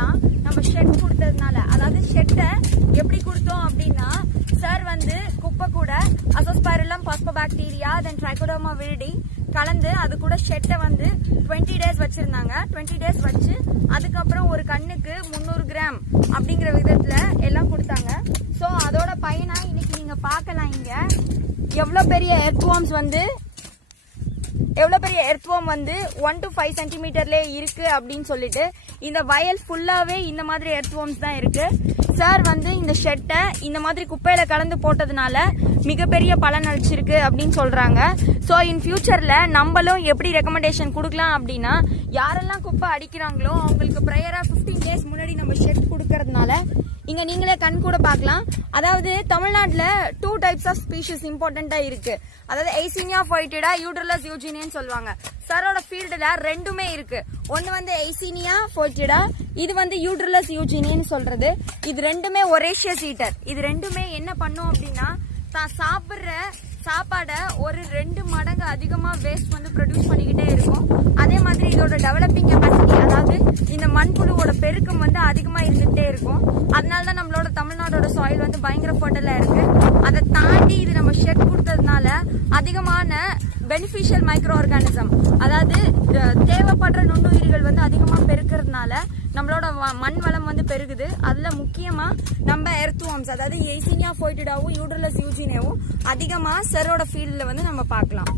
என்னன்னா நம்ம ஷெட் கொடுத்ததுனால. அதாவது ஷெட்டை எப்படி கொடுத்தோம் அப்படின்னா சார் வந்து குப்பை கூட azospirillum phosphobacteria then trichoderma viride கலந்து அது கூட ஷெட்டை வந்து டுவெண்ட்டி டேஸ் வச்சிருந்தாங்க. டுவெண்ட்டி டேஸ் வச்சு அதுக்கப்புறம் ஒரு கண்ணுக்கு முந்நூறு கிராம் அப்படிங்கிற விதத்துல எல்லாம் கொடுத்தாங்க. ஸோ அதோட பயனா இன்னைக்கு நீங்க பார்க்கலாம் இங்க. எவ்வளோ பெரிய எர்த்வார்ம்ஸ் வந்து எவ்வளோ பெரிய எர்த்வார்ம் வந்து ஒன் டு ஃபைவ் சென்டிமீட்டர்லேயே இருக்குது அப்படின்னு சொல்லிட்டு இந்த வயல் ஃபுல்லாகவே இந்த மாதிரி எர்த்வார்ம்ஸ் தான் இருக்குது சார் வந்து இந்த ஷெட்டை இந்த மாதிரி குப்பையில் கலந்து போட்டதுனால மிகப்பெரிய பலன் அளிச்சிருக்கு அப்படின்னு சொல்கிறாங்க ஸோ இன் ஃபியூச்சரில் நம்மளும் எப்படி ரெக்கமெண்டேஷன் கொடுக்கலாம் அப்படின்னா யாரெல்லாம் குப்பை அடிக்கிறாங்களோ அவங்களுக்கு ப்ரேயராக ஃபிஃப்டீன் டேஸ் முன்னாடி நம்ம ஷெட் கொடுக்கறதுனால இங்கே நீங்களே கண் கூட பார்க்கலாம். அதாவது தமிழ்நாட்டில் டூ டைப்ஸ் ஆஃப் ஸ்பீஷிஸ் இம்பார்ட்டண்ட்டாக இருக்குது அதாவது எய்சினியா ஃபைட்டடா யூட்ரலஸ் யூஜினியன்னு சொல்லுவாங்க. சாரோட ஃபீல்டுல ரெண்டுமே இருக்கு. ஒன்னு வந்து எய்சினியா ஃபைட்டடா இது வந்து யூட்ரலஸ் யூஜினின்னு சொல்றது. இது ரெண்டுமே ஒரேஷியஸ் ஈட்டர் இது ரெண்டுமே என்ன பண்ணும் அப்படின்னா தான் சாப்பிட்ற சாப்பாடை ஒரு ரெண்டு மடங்கு அதிகமா வேஸ்ட் வந்து ப்ரொடியூஸ் பண்ணிக்கிட்டே இருக்கும். அதே மாதிரி இதோட டெவலப்பிங் கெப்பாசிட்டி அதாவது இந்த மண்புழுவோட பெருக்கம் வந்து அதிகமா இருந்துகிட்டே இருக்கும். அதனால தான் நம்மளோட தமிழ்நாடோட சாயில் வந்து பயங்கர ஃபர்டலா இருக்கு. அதை தாண்டி இது நம்ம ஷெட் கொடுத்ததுனால அதிகமான பெனிஃபிஷியல் மைக்ரோ ஆர்கானிசம் அதாவது தேவைப்படுற நுண்ணுயிர்கள் வந்து அதிகமாக பெருக்கிறதுனால நம்மளோட வ- மண் வளம் வந்து பெருகுது. அதில் முக்கியமாக நம்ம எர்த்வார்ம்ஸ் அதாவது எய்சினியா ஃபோய்டடாவும் யூட்ரலஸ் யூஜினியாவும் அதிகமாக செரோட ஃபீல்டில் வந்து நம்ம பார்க்கலாம்.